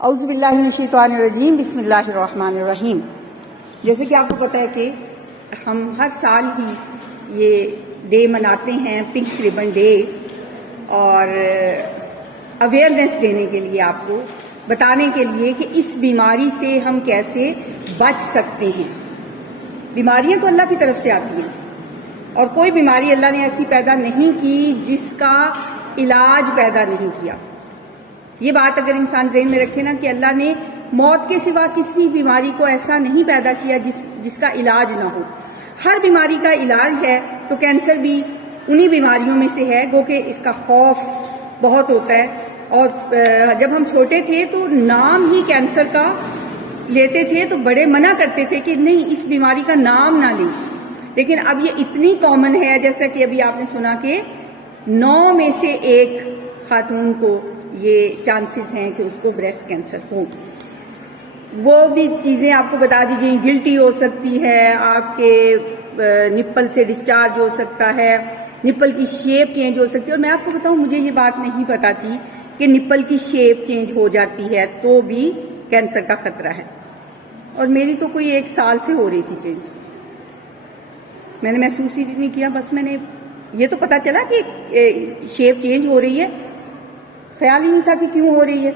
اعوذ باللہ من الشیطان الرجیم، بسم اللہ الرحمن الرحیم۔ جیسے کہ آپ کو پتہ ہے کہ ہم ہر سال ہی یہ ڈے مناتے ہیں، پنک ربن ڈے، اور اویئرنیس دینے کے لیے، آپ کو بتانے کے لیے کہ اس بیماری سے ہم کیسے بچ سکتے ہیں۔ بیماریاں تو اللہ کی طرف سے آتی ہیں، اور کوئی بیماری اللہ نے ایسی پیدا نہیں کی جس کا علاج پیدا نہیں کیا۔ یہ بات اگر انسان ذہن میں رکھے نا کہ اللہ نے موت کے سوا کسی بیماری کو ایسا نہیں پیدا کیا جس کا علاج نہ ہو۔ ہر بیماری کا علاج ہے، تو کینسر بھی انہی بیماریوں میں سے ہے، گو کہ اس کا خوف بہت ہوتا ہے۔ اور جب ہم چھوٹے تھے تو نام ہی کینسر کا لیتے تھے تو بڑے منع کرتے تھے کہ نہیں، اس بیماری کا نام نہ لیں، لیکن اب یہ اتنی کامن ہے، جیسا کہ ابھی آپ نے سنا کہ 9 میں سے 1 خاتون کو یہ چانسز ہیں کہ اس کو بریسٹ کینسر ہو۔ وہ بھی چیزیں آپ کو بتا دی گئی، گلٹی ہو سکتی ہے، آپ کے نپل سے ڈسچارج ہو سکتا ہے، نپل کی شیپ چینج ہو سکتی ہے۔ اور میں آپ کو بتاؤں، مجھے یہ بات نہیں پتا تھی کہ نپل کی شیپ چینج ہو جاتی ہے تو بھی کینسر کا خطرہ ہے، اور میری تو کوئی 1 سال سے ہو رہی تھی چینج، میں نے محسوس ہی نہیں کیا، بس میں نے یہ تو پتا چلا کہ شیپ چینج ہو رہی ہے، خیال ہی نہیں تھا کہ کیوں ہو رہی ہے۔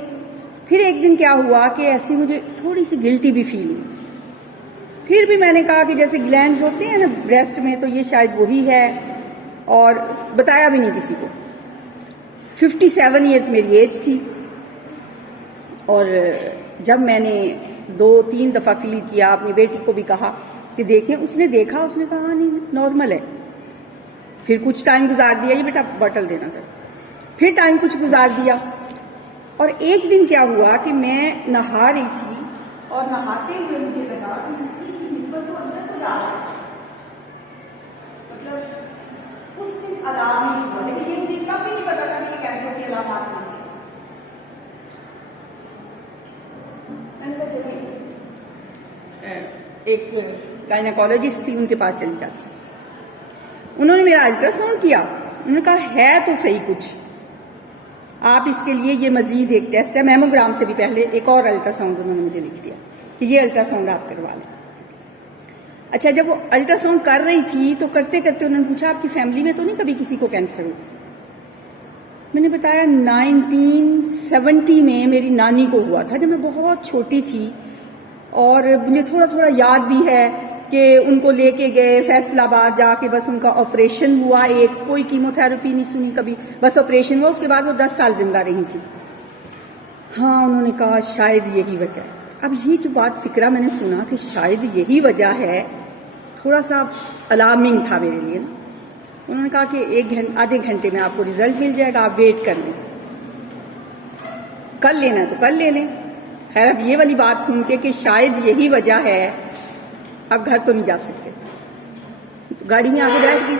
پھر ایک دن کیا ہوا کہ ایسی مجھے تھوڑی سی گلٹی بھی فیل ہوئی، پھر بھی میں نے کہا کہ جیسے گلینڈز ہوتے ہیں نا بریسٹ میں، تو یہ شاید وہی ہے، اور بتایا بھی نہیں کسی کو۔ 57 ایئرز میری ایج تھی، اور جب میں نے 2-3 دفعہ فیل کیا، اپنی بیٹی کو بھی کہا کہ دیکھیں، اس نے دیکھا، اس نے کہا نہیں نارمل ہے۔ پھر کچھ ٹائم گزار دیا، یہ بیٹا بوٹل دینا سر، پھر ٹائم کچھ گزار دیا، اور ایک دن کیا ہوا کہ میں نہا رہی تھی، اور نہاتے ہوئے مجھے لگا کہ کسی کی نپل تو اندر تو جا رہا ہے، مطلب اس دن علام نہیں ہوا، لیکن یہ مجھے کبھی نہیں پتا تھا کہ یہ کینسر کی علامات میں سے۔ میں نے کہا چلیے ایک گائنیکولوجسٹ تھی، ان کے پاس چلی جاتی۔ انہوں نے میرا الٹرا ساؤنڈ کیا، انہوں نے کہا ہے تو صحیح کچھ، آپ اس کے لیے یہ مزید ایک ٹیسٹ ہے، میموگرام سے بھی پہلے ایک اور الٹرا ساؤنڈ انہوں نے مجھے لکھ دیا کہ یہ الٹرا ساؤنڈ آپ کروا لیں۔ اچھا، جب وہ الٹرا ساؤنڈ کر رہی تھی تو کرتے کرتے انہوں نے پوچھا آپ کی فیملی میں تو نہیں کبھی کسی کو کینسر ہو؟ میں نے بتایا 1970 میں میری نانی کو ہوا تھا، جب میں بہت چھوٹی تھی، اور مجھے تھوڑا تھوڑا یاد بھی ہے کہ ان کو لے کے گئے فیصل آباد، جا کے بس ان کا آپریشن ہوا، ایک کوئی کیمو تھراپی نہیں سنی کبھی، بس آپریشن ہوا، اس کے بعد وہ 10 سال زندہ رہی تھی۔ ہاں، انہوں نے کہا شاید یہی وجہ ہے۔ اب یہ جو بات فکرہ میں نے سنا کہ شاید یہی وجہ ہے، تھوڑا سا الارمنگ تھا میرے لیے۔ انہوں نے کہا کہ آدھے گھنٹے میں آپ کو رزلٹ مل جائے گا، آپ ویٹ کر لیں، کل لینا ہے تو کل لے لیں۔ خیر، اب یہ والی بات سن کے کہ شاید یہی وجہ ہے، اب گھر تو نہیں جا سکتے، گاڑی میں آگے بیٹھ گئی،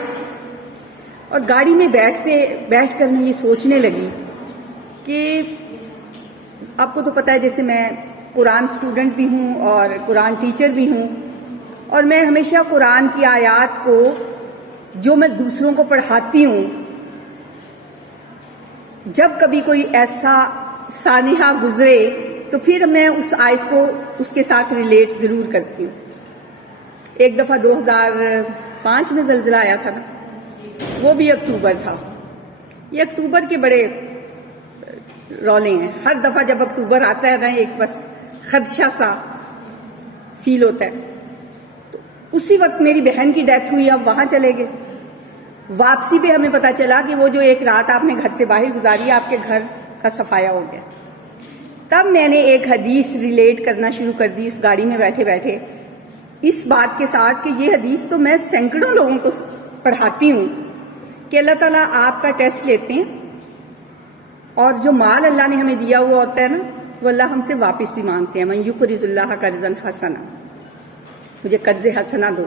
اور گاڑی میں بیٹھ کر میں یہ سوچنے لگی کہ آپ کو تو پتہ ہے جیسے میں قرآن اسٹوڈنٹ بھی ہوں اور قرآن ٹیچر بھی ہوں، اور میں ہمیشہ قرآن کی آیات کو جو میں دوسروں کو پڑھاتی ہوں، جب کبھی کوئی ایسا سانحہ گزرے تو پھر میں اس آیت کو اس کے ساتھ ریلیٹ ضرور کرتی ہوں۔ ایک دفعہ 2005 میں زلزلہ آیا تھا نا، وہ بھی اکتوبر تھا۔ یہ اکتوبر کے بڑے رولے ہیں، ہر دفعہ جب اکتوبر آتا ہے نا، ایک بس خدشہ سا فیل ہوتا ہے۔ تو اسی وقت میری بہن کی ڈیتھ ہوئی، اب وہاں چلے گئے، واپسی پہ ہمیں پتا چلا کہ وہ جو ایک رات آپ نے گھر سے باہر گزاری، آپ کے گھر کا صفایا ہو گیا۔ تب میں نے ایک حدیث ریلیٹ کرنا شروع کر دی اس گاڑی میں بیٹھے بیٹھے، اس بات کے ساتھ کہ یہ حدیث تو میں سینکڑوں لوگوں کو پڑھاتی ہوں کہ اللہ تعالیٰ آپ کا ٹیسٹ لیتے ہیں، اور جو مال اللہ نے ہمیں دیا ہوا ہوتا ہے نا، وہ اللہ ہم سے واپس بھی مانگتے ہیں۔ من یقرض اللہ قرضا حسنا، مجھے قرض حسنا دو۔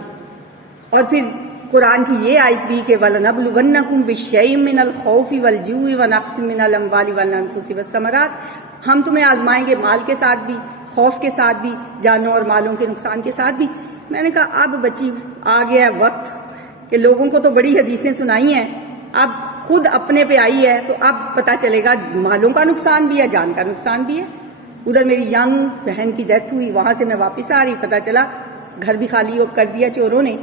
اور پھر قرآن کی یہ آیت بھی کہ وَلَنَبْلُوَنَّكُمْ بِشَيْءٍ مِّنَ الْخَوْفِ وَالْجُوعِ وَنَقْصٍ مِّنَ الْأَمْوَالِ وَالْأَنفُسِ وَالثَّمَرَاتِ، ہم تمہیں آزمائیں گے مال کے ساتھ بھی، خوف کے ساتھ بھی، جانوں اور مالوں کے نقصان کے ساتھ بھی۔ میں نے کہا اب بچی آ گیا وقت کہ لوگوں کو تو بڑی حدیثیں سنائی ہیں، اب خود اپنے پہ آئی ہے، تو اب پتہ چلے گا مالوں کا نقصان بھی ہے، جان کا نقصان بھی ہے۔ ادھر میری ینگ بہن کی ڈیتھ ہوئی، وہاں سے میں واپس آ رہی، پتہ چلا گھر بھی خالی کر دیا چوروں نے.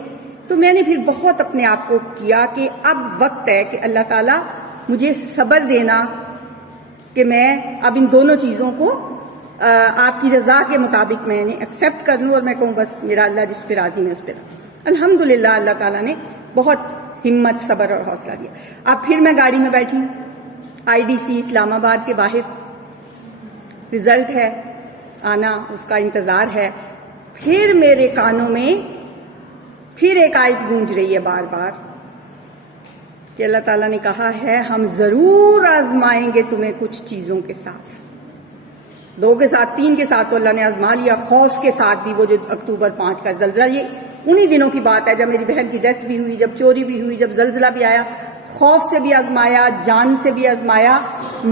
تو میں نے پھر بہت اپنے آپ کو کیا کہ اب وقت ہے کہ اللہ تعالیٰ مجھے صبر دینا کہ میں اب ان دونوں چیزوں کو آپ کی رضا کے مطابق میں نے ایکسیپٹ کر لوں، اور میں کہوں بس میرا اللہ جس پہ راضی میں اس پہ راضی. الحمدللہ اللہ تعالیٰ نے بہت ہمت، صبر اور حوصلہ دیا. اب پھر میں گاڑی میں بیٹھی ہوں، IDC اسلام آباد کے باہر، رزلٹ ہے آنا، اس کا انتظار ہے. پھر میرے کانوں میں پھر ایک آیت گونج رہی ہے بار بار کہ اللہ تعالیٰ نے کہا ہے ہم ضرور آزمائیں گے تمہیں کچھ چیزوں کے ساتھ. 2 کے ساتھ 3 کے ساتھ تو اللہ نے آزما لیا، خوف کے ساتھ بھی. وہ جو اکتوبر 5 کا زلزلہ، یہ انہی دنوں کی بات ہے جب میری بہن کی ڈیتھ بھی ہوئی، جب چوری بھی ہوئی، جب زلزلہ بھی آیا. خوف سے بھی آزمایا، جان سے بھی آزمایا،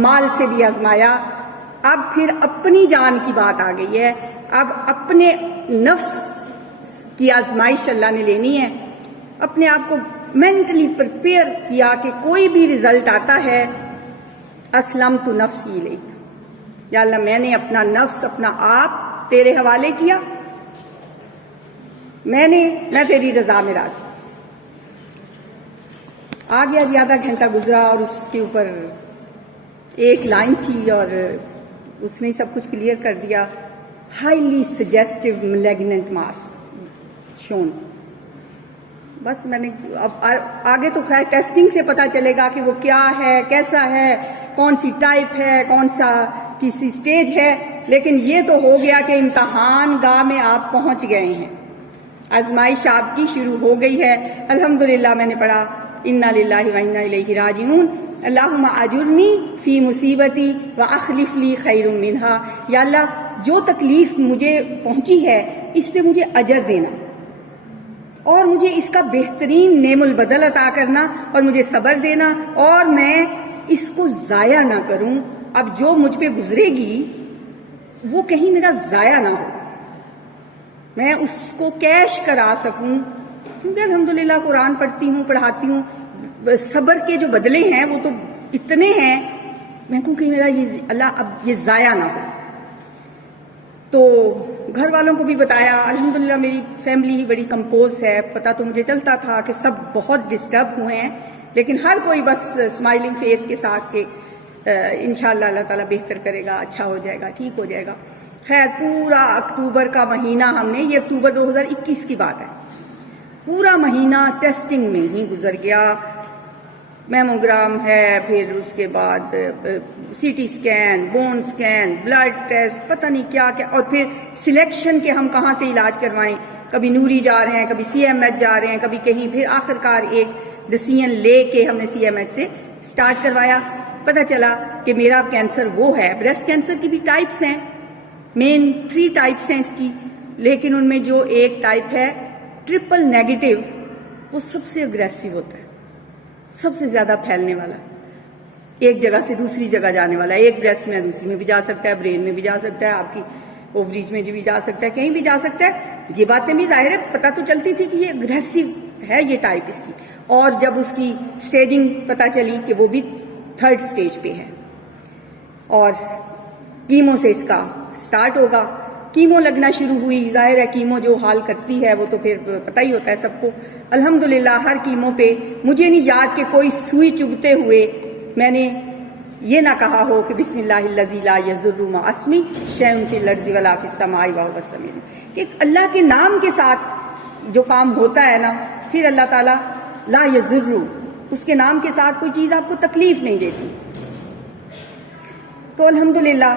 مال سے بھی آزمایا. اب پھر اپنی جان کی بات آ گئی ہے، اب اپنے نفس کی آزمائش اللہ نے لینی ہے. اپنے آپ کو مینٹلی پریپیئر کیا کہ کوئی بھی رزلٹ آتا ہے اسلمت نفسی الیک، یا اللہ میں نے اپنا نفس، اپنا آپ تیرے حوالے کیا، میں تیری رضا میں راضی. آ گیا جی، آدھا گھنٹہ گزرا اور اس کے اوپر ایک لائن تھی اور اس نے سب کچھ کلیئر کر دیا. ہائیلی سجیسٹو ملیگننٹ ماس شون. بس میں نے اب آگے تو خیر ٹیسٹنگ سے پتا چلے گا کہ وہ کیا ہے، کیسا ہے، کون سی ٹائپ ہے، کون سا کسی سٹیج ہے. لیکن یہ تو ہو گیا کہ امتحان گاہ میں آپ پہنچ گئے ہیں، آزمائش آپ کی شروع ہو گئی ہے. الحمدللہ میں نے پڑھا انا للہ و انا الیہ راجعون، اللہم اجرنی فی مصیبتی واخلف لی خیر منہا. یا اللہ جو تکلیف مجھے پہنچی ہے اس پہ مجھے اجر دینا، اور مجھے اس کا بہترین نعم البدل عطا کرنا، اور مجھے صبر دینا، اور میں اس کو ضائع نہ کروں. اب جو مجھ پہ گزرے گی وہ کہیں میرا ضائع نہ ہو، میں اس کو کیش کرا سکوں. کیونکہ الحمدللہ قرآن پڑھتی ہوں، پڑھاتی ہوں، صبر کے جو بدلے ہیں وہ تو اتنے ہیں، میں کہوں کہ میرا یہ اللہ اب یہ ضائع نہ ہو. تو گھر والوں کو بھی بتایا. الحمدللہ میری فیملی ہی بڑی کمپوز ہے. پتہ تو مجھے چلتا تھا کہ سب بہت ڈسٹرب ہوئے ہیں، لیکن ہر کوئی بس اسمائلنگ فیس کے ساتھ کہ انشاءاللہ اللہ تعالیٰ بہتر کرے گا، اچھا ہو جائے گا، ٹھیک ہو جائے گا. خیر پورا اکتوبر کا مہینہ ہم نے، یہ اکتوبر 2021 کی بات ہے، پورا مہینہ ٹیسٹنگ میں ہی گزر گیا. میموگرام ہے، پھر اس کے بعد CT scan, bone scan, blood test, پتہ نہیں کیا کیا، اور پھر سلیکشن کے ہم کہاں سے علاج کروائیں. کبھی نوری جا رہے ہیں، کبھی CMH جا رہے ہیں، کبھی کہیں. پھر آخرکار ایک ڈیسیژن لے کے ہم نے CMH سے سٹارٹ کروایا. پتہ چلا کہ میرا کینسر وہ ہے. بریسٹ کینسر کی بھی ٹائپس ہیں، مین 3 ٹائپس ہیں اس کی، لیکن ان میں جو ایک ٹائپ ہے ٹرپل نیگیٹو، وہ سب سے اگریسو ہوتا ہے، سب سے زیادہ پھیلنے والا، ایک جگہ سے دوسری جگہ جانے والا ہے. ایک بریسٹ میں دوسری میں بھی جا سکتا ہے، برین میں بھی جا سکتا ہے، آپ کی اووریز میں بھی جا سکتا ہے، کہیں بھی جا سکتا ہے. یہ باتیں بھی ظاہر ہے پتہ تو چلتی تھی کہ یہ اگریسو ہے یہ ٹائپ اس کی. اور جب اس کی سٹیجنگ پتہ چلی کہ وہ بھی 3rd سٹیج پہ ہے، اور کیمو سے اس کا سٹارٹ ہوگا. کیمو لگنا شروع ہوئی. ظاہر ہے کیمو جو حال کرتی ہے وہ تو پھر پتہ ہی ہوتا ہے سب کو. الحمدللہ ہر کیمو پہ مجھے نہیں یاد کہ کوئی سوئی چبھتے ہوئے میں نے یہ نہ کہا ہو کہ بسم اللہ الذی لا یضر مع اسمہ شیء فی الارض ولا فی السماء وهو السمیع. کہ اللہ کے نام کے ساتھ جو کام ہوتا ہے نا، پھر اللہ تعالیٰ لا یضر، اس کے نام کے ساتھ کوئی چیز آپ کو تکلیف نہیں دیتی. تو الحمدللہ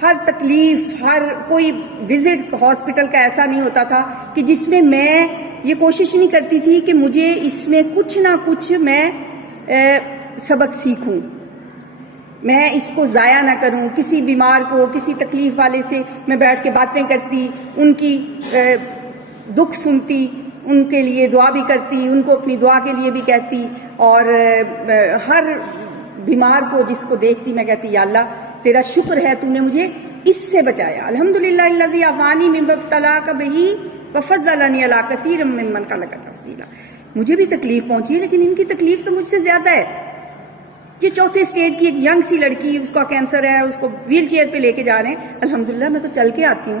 ہر تکلیف، ہر کوئی وزٹ ہاسپٹل کا ایسا نہیں ہوتا تھا کہ جس میں یہ کوشش نہیں کرتی تھی کہ مجھے اس میں کچھ نہ کچھ میں سبق سیکھوں، میں اس کو ضائع نہ کروں. کسی بیمار کو، کسی تکلیف والے سے میں بیٹھ کے باتیں کرتی، ان کی دکھ سنتی، ان کے لیے دعا بھی کرتی، ان کو اپنی دعا کے لیے بھی کہتی، اور ہر بیمار کو جس کو دیکھتی میں کہتی یا اللہ تیرا شکر ہے تو نے مجھے اس سے بچایا. الحمدللہ الذی عافانی مما ابتلاک بہ وفضلنی علی کثیر ممن خلق تفضیلا. مجھے بھی تکلیف پہنچی ہے لیکن ان کی تکلیف تو مجھ سے زیادہ ہے. یہ چوتھے سٹیج کی ایک ینگ سی لڑکی، اس کا کینسر ہے، اس کو ویل چیئر پہ لے کے جا رہے ہیں. الحمدللہ میں تو چل کے آتی ہوں،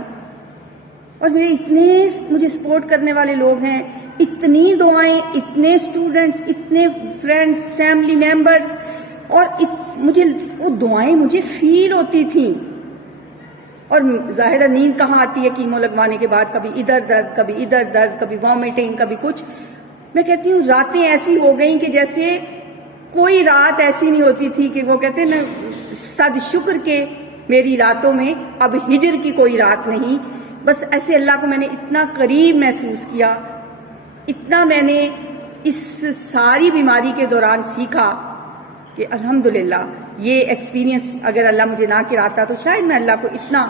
اور میرے اتنے مجھے سپورٹ کرنے والے لوگ ہیں، اتنی دعائیں، اتنے اسٹوڈنٹس، اتنے فرینڈس، فیملی ممبرس، اور مجھے وہ دعائیں مجھے فیل ہوتی تھیں. اور ظاہر ہے نیند کہاں آتی ہے کیمو لگوانے کے بعد، کبھی ادھر درد، کبھی ادھر درد، کبھی وامٹنگ، کبھی کچھ. میں کہتی ہوں راتیں ایسی ہو گئیں کہ جیسے کوئی رات ایسی نہیں ہوتی تھی کہ وہ کہتے ہیں نا صد شکر کے میری راتوں میں اب ہجر کی کوئی رات نہیں. بس ایسے اللہ کو میں نے اتنا قریب محسوس کیا، اتنا میں نے اس ساری بیماری کے دوران سیکھا کہ الحمدللہ یہ ایکسپیرینس اگر اللہ مجھے نہ کراتا تو شاید میں اللہ کو اتنا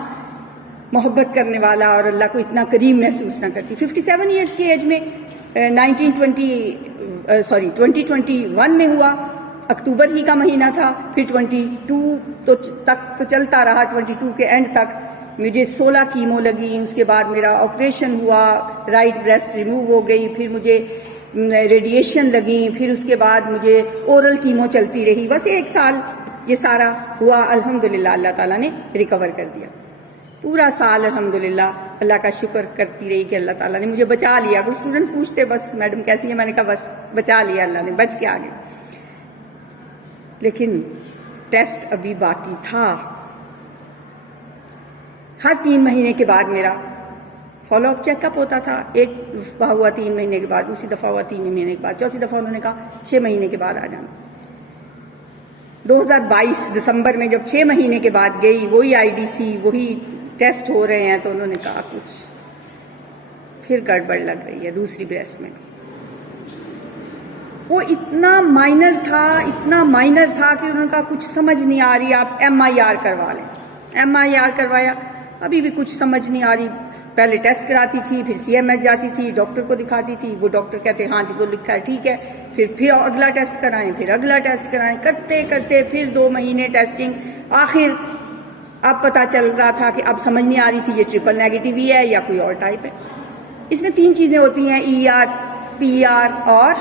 محبت کرنے والا اور اللہ کو اتنا قریب محسوس نہ کرتی. 57 ایئرس کی ایج میں 2021 میں ہوا، اکتوبر ہی کا مہینہ تھا. پھر 22 تک تو چلتا رہا، 22 کے اینڈ تک مجھے 16 کیمو لگی. اس کے بعد میرا آپریشن ہوا، رائٹ بریسٹ ریموو ہو گئی، پھر مجھے ریڈیشن لگی، پھر اس کے بعد مجھے اورل کیمو چلتی رہی. بس 1 سال یہ سارا ہوا. الحمدللہ اللہ تعالیٰ نے ریکور کر دیا. پورا سال الحمدللہ اللہ کا شکر کرتی رہی کہ اللہ تعالیٰ نے مجھے بچا لیا. کچھ اسٹوڈنٹس پوچھتے بس میڈم کیسی ہے، میں نے کہا بس بچا لیا اللہ نے، بچ کے آگے. لیکن ٹیسٹ ابھی باقی تھا. ہر 3 مہینے کے بعد میرا فالو اپ چیک اپ ہوتا تھا. ایک دفعہ ہوا 3 مہینے کے بعد، دوسری دفعہ ہوا 3 مہینے کے بعد، چوتھی دفعہ انہوں نے کہا 6 مہینے کے بعد آ جانا. 2022 دسمبر میں جب 6 مہینے کے بعد گئی، وہی IDC، وہی ٹیسٹ ہو رہے ہیں، تو انہوں نے کہا کچھ پھر گڑبڑ لگ رہی ہے دوسری بریسٹ میں. وہ اتنا مائنر تھا کہ انہوں نے کہا کچھ سمجھ نہیں آ رہی، آپ MIR کروا لیں. MIR کروایا، ابھی بھی کچھ سمجھ نہیں آ رہی. پہلے ٹیسٹ کراتی تھی، پھر CMH جاتی تھی، ڈاکٹر کو دکھاتی تھی، وہ ڈاکٹر کہتے ہاں جو لکھا ہے ٹھیک ہے، پھر اگلا ٹیسٹ کرائیں، پھر اگلا ٹیسٹ کرائیں، کرتے کرتے پھر 2 مہینے ٹیسٹنگ. آخر اب پتہ چل رہا تھا کہ اب سمجھ نہیں آ رہی تھی یہ ٹرپل نیگیٹو ہی ہے یا کوئی اور ٹائپ ہے. اس میں 3 چیزیں ہوتی ہیں، ER، PR اور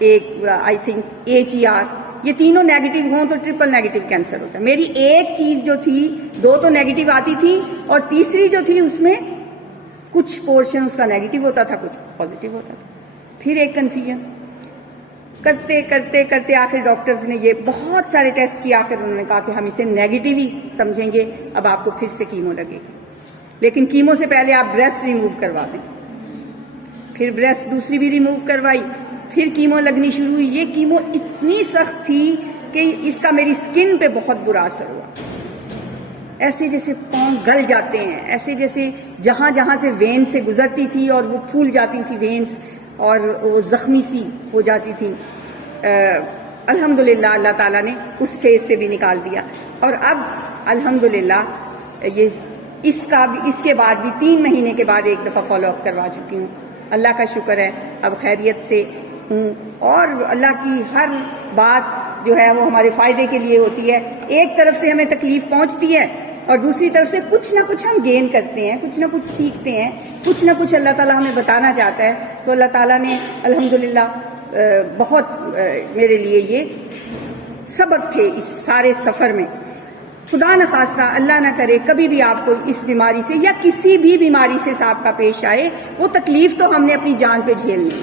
ایک آئی تھنک HER. یہ تینوں نیگیٹو ہوں تو ٹرپل نیگیٹو کینسر ہوتا ہے. میری ایک چیز جو تھی، 2 تو نیگیٹو آتی تھی، اور تیسری جو تھی اس میں کچھ پورشن اس کا نیگیٹو ہوتا تھا، کچھ پازیٹو ہوتا تھا. پھر ایک کنفیوژن کرتے کرتے کرتے آخر ڈاکٹرز نے یہ بہت سارے ٹیسٹ کیا، آخر انہوں نے کہا کہ ہم اسے نیگیٹو ہی سمجھیں گے، اب آپ کو پھر سے کیمو لگے گی، لیکن کیمو سے پہلے آپ بریسٹ ریموو کروا دیں. پھر بریسٹ دوسری بھی ریموو کروائی، پھر کیمو لگنی شروع ہوئی. یہ کیمو اتنی سخت تھی کہ اس کا میری سکن پہ بہت برا اثر ہوا. ایسے جیسے پاؤں گل جاتے ہیں، ایسے جیسے جہاں جہاں سے وین سے گزرتی تھی اور وہ پھول جاتی تھی وینز، اور وہ زخمی سی ہو جاتی تھی. الحمدللہ اللہ تعالیٰ نے اس فیز سے بھی نکال دیا. اور اب الحمدللہ یہ اس کے بعد بھی 3 مہینے کے بعد ایک دفعہ فالو اپ کروا چکی ہوں. اللہ کا شکر ہے اب خیریت سے ہوں. اور اللہ کی ہر بات جو ہے وہ ہمارے فائدے کے لیے ہوتی ہے. ایک طرف سے ہمیں تکلیف پہنچتی ہے اور دوسری طرف سے کچھ نہ کچھ ہم گین کرتے ہیں، کچھ نہ کچھ سیکھتے ہیں، کچھ نہ کچھ اللہ تعالیٰ ہمیں بتانا چاہتا ہے. تو اللہ تعالیٰ نے الحمدللہ بہت میرے لیے یہ سبق تھے اس سارے سفر میں. خدا نہ خواستہ اللہ نہ کرے کبھی بھی آپ کو اس بیماری سے یا کسی بھی بیماری سے سابقہ پیش آئے. وہ تکلیف تو ہم نے اپنی جان پہ جھیلنی ہے،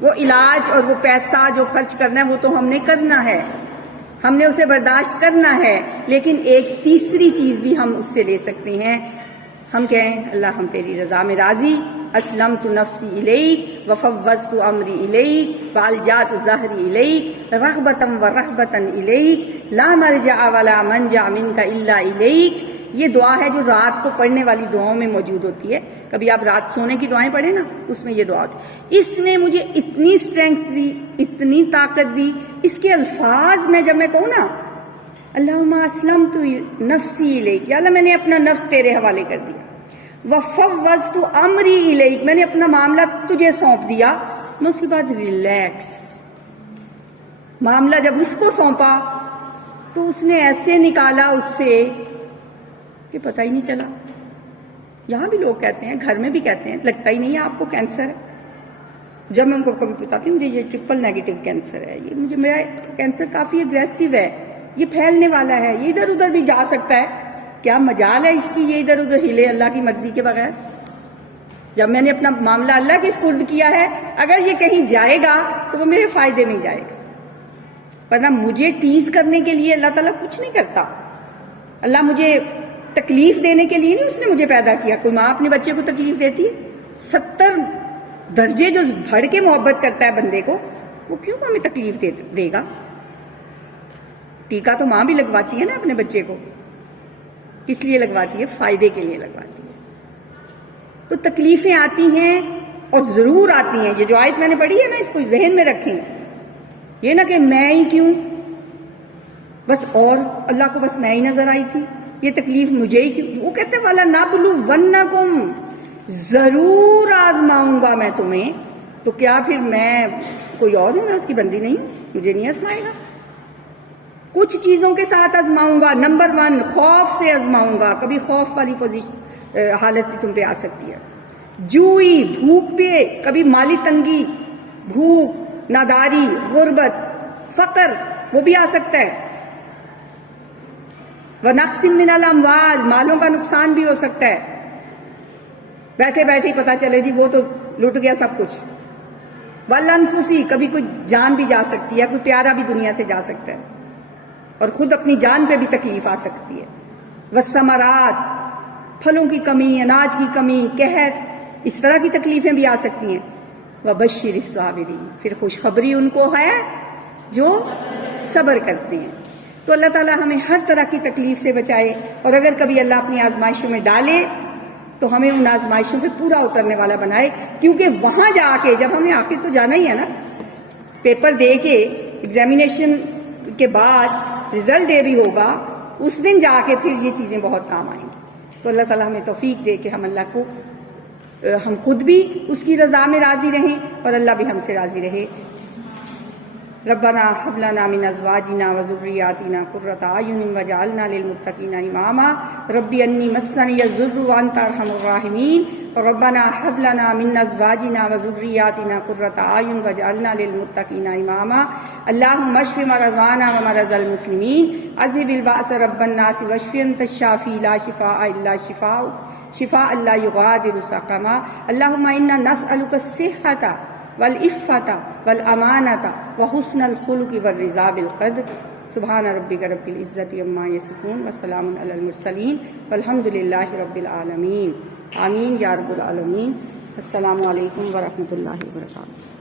وہ علاج اور وہ پیسہ جو خرچ کرنا ہے وہ تو ہم نے کرنا ہے، ہم نے اسے برداشت کرنا ہے. لیکن ایک تیسری چیز بھی ہم اس سے لے سکتے ہیں. ہم کہیں اللہ ہم تیری رضا میں راضی، اسلمت نفسی الیک وفوضت امری الیک والجات ظہری الیک رغبتا ورہبتا الیک لا ملجا ولا منجا منک الا الیک. یہ دعا ہے جو رات کو پڑھنے والی دعاؤں میں موجود ہوتی ہے. کبھی آپ رات سونے کی دعائیں پڑھیں نا، اس میں یہ دعا ہوتی ہے. اس نے مجھے اتنی اسٹرینتھ دی، اتنی طاقت دی. اس کے الفاظ میں جب میں کہوں نا اللہم اسلمت نفسی الیک، یا اللہ میں نے اپنا نفس تیرے حوالے کر دیا، وفوضت امری الیک میں نے اپنا معاملہ تجھے سونپ دیا. میں اس کے بعد ریلیکس، معاملہ جب اس کو سونپا تو اس نے ایسے نکالا اس سے کہ پتہ ہی نہیں چلا. یہاں بھی لوگ کہتے ہیں، گھر میں بھی کہتے ہیں لگتا ہی نہیں ہے آپ کو کینسر ہے. جب میں ان کو کبھی بتاتی ہوں مجھے یہ ٹرپل نیگیٹو کینسر ہے، یہ مجھے میرا کینسر کافی اگریسو ہے، یہ پھیلنے والا ہے، یہ ادھر ادھر بھی جا سکتا ہے، کیا مجال ہے اس کی یہ ادھر ادھر ہلے اللہ کی مرضی کے بغیر؟ جب میں نے اپنا معاملہ اللہ کے سپرد کیا ہے، اگر یہ کہیں جائے گا تو وہ میرے فائدے میں جائے گا، ورنہ مجھے ٹیز کرنے کے لیے اللہ تعالیٰ کچھ نہیں کرتا۔ اللہ مجھے تکلیف دینے کے لیے نہیں اس نے مجھے پیدا کیا۔ کوئی ماں اپنے بچے کو تکلیف دیتی ہے؟ 70 درجے جو بڑھ کے محبت کرتا ہے بندے کو، وہ کیوں ہمیں تکلیف دے گا؟ ٹیکہ تو ماں بھی لگواتی ہے نا اپنے بچے کو، کس لیے لگواتی ہے؟ فائدے کے لیے لگواتی ہے۔ تو تکلیفیں آتی ہیں اور ضرور آتی ہیں، یہ جو آیت میں نے پڑھی ہے نا اس کو ذہن میں رکھیں، یہ نہ کہ میں ہی کیوں، بس اور اللہ کو بس میں ہی نظر آئی تھی، یہ تکلیف مجھے ہی کیوں؟ وہ کہتے ہیں وَلَنَبْلُوَنَّكُمْ، ضرور آزماؤں گا میں تمہیں۔ تو کیا پھر میں کوئی اور ہوں؟ میں اس کی بندی نہیں ہوں؟ مجھے نہیں آزمائے گا؟ کچھ چیزوں کے ساتھ آزماؤں گا۔ نمبر 1 خوف سے آزماؤں گا، کبھی خوف والی حالت بھی تم پہ آ سکتی ہے، جوئی بھوک پہ، کبھی مالی تنگی، بھوک، ناداری، غربت، فقر، وہ بھی آ سکتا ہے، وَنَقْصٍ مِّنَ الْأَمْوَالِ، مالوں کا نقصان بھی ہو سکتا ہے، بیٹھے بیٹھے پتہ چلے جی وہ تو لٹ گیا سب کچھ، وَالْأَنفُسِ، کبھی کوئی جان بھی جا سکتی ہے، کوئی پیارا بھی دنیا سے جا سکتا ہے، اور خود اپنی جان پہ بھی تکلیف آ سکتی ہے، وَالثَّمَرَاتِ، پھلوں کی کمی، اناج کی کمی، قحط، اس طرح کی تکلیفیں بھی آ سکتی ہیں، وَبَشِّرِ الصَّابِرِينَ، پھر خوشخبری ان کو ہے جو صبر کرتے ہیں۔ تو اللہ تعالیٰ ہمیں ہر طرح کی تکلیف سے بچائے، اور اگر کبھی اللہ اپنی آزمائشوں میں ڈالے تو ہمیں ان آزمائشوں پہ پورا اترنے والا بنائے، کیونکہ وہاں جا کے جب ہمیں آخر تو جانا ہی ہے نا، پیپر دے کے ایگزامینیشن کے بعد رزلٹ ڈے بھی ہوگا، اس دن جا کے پھر یہ چیزیں بہت کام آئیں گی۔ تو اللہ تعالیٰ ہمیں توفیق دے کہ ہم اللہ کو، ہم خود بھی اس کی رضا میں راضی رہیں اور اللہ بھی ہم سے راضی رہے۔ ربنا هب لنا من ازواجنا وذرياتنا قرة اعين واجعلنا للمتقين اماما رب انی مسنی الضر وانت ارحم الراحمین ربنا هب لنا من ازواجنا وذرياتنا قرة اعين واجعلنا للمتقين اماما اللهم اشف مرضانا ومرضى المسلمين اذهب البأس رب الناس واشف انت الشافي لا شفاء الا شفاؤك شفاء لا يغادر سقما اللهم انا نسألك الصحة والعفة والامانة وحسن الخلق والرضا بالقدر سبحان ربک رب العزة عما یصفون وسلام علی المرسلین والحمد للہ رب العالمین۔ آمین یا رب العالمین۔ السلام علیکم ورحمۃ اللہ وبرکاتہ۔